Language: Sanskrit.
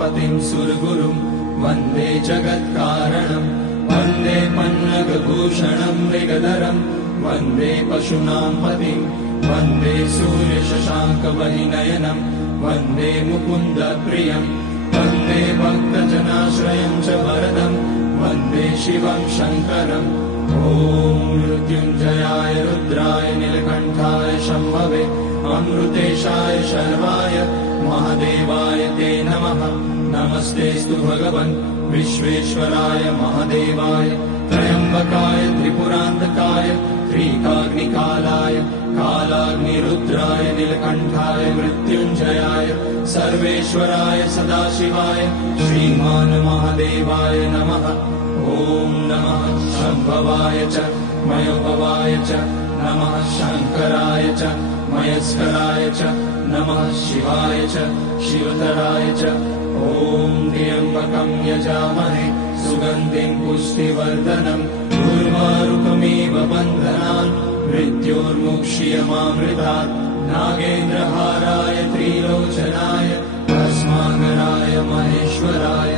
पतिं सुरगुरुं वन्दे जगत्कारणं वन्दे पन्नगभूषणं मृगधरं वन्दे पशूनां पतिं वन्दे सूर्यशशाङ्कवलिनयनं वन्दे मुकुन्दप्रियं वन्दे भक्तजनाश्रयं च वरदं वन्दे शिवं शङ्करम् ॐ मृत्युञ्जयाय रुद्राय नीलकण्ठाय शम्भवे अमृतेशाय शर्वाय महादेवाय ते नमः। नमस्तेऽस्तु भगवन् विश्वेश्वराय महादेवाय त्र्यम्बकाय त्रिपुरान्तकाय त्रिकाग्निकालाय कालाग्निरुद्राय नीलकण्ठाय मृत्युञ्जयाय सर्वेश्वराय सदाशिवाय श्रीमान् महादेवाय नमः। ॐ नमः शम्भवाय च मयोभवाय च नमः शङ्कराय च मयस्कराय च नमः शिवाय च शिवतराय च ॐ त्र्यम्बकं यजामहे सुगन्धिं पुष्टिवर्धनम् उर्वारुकमिव बन्धनान् मृत्योर्मुक्ष्यमामृतात् नागेन्द्रहाराय त्रिलोचनाय भस्माकराय महेश्वराय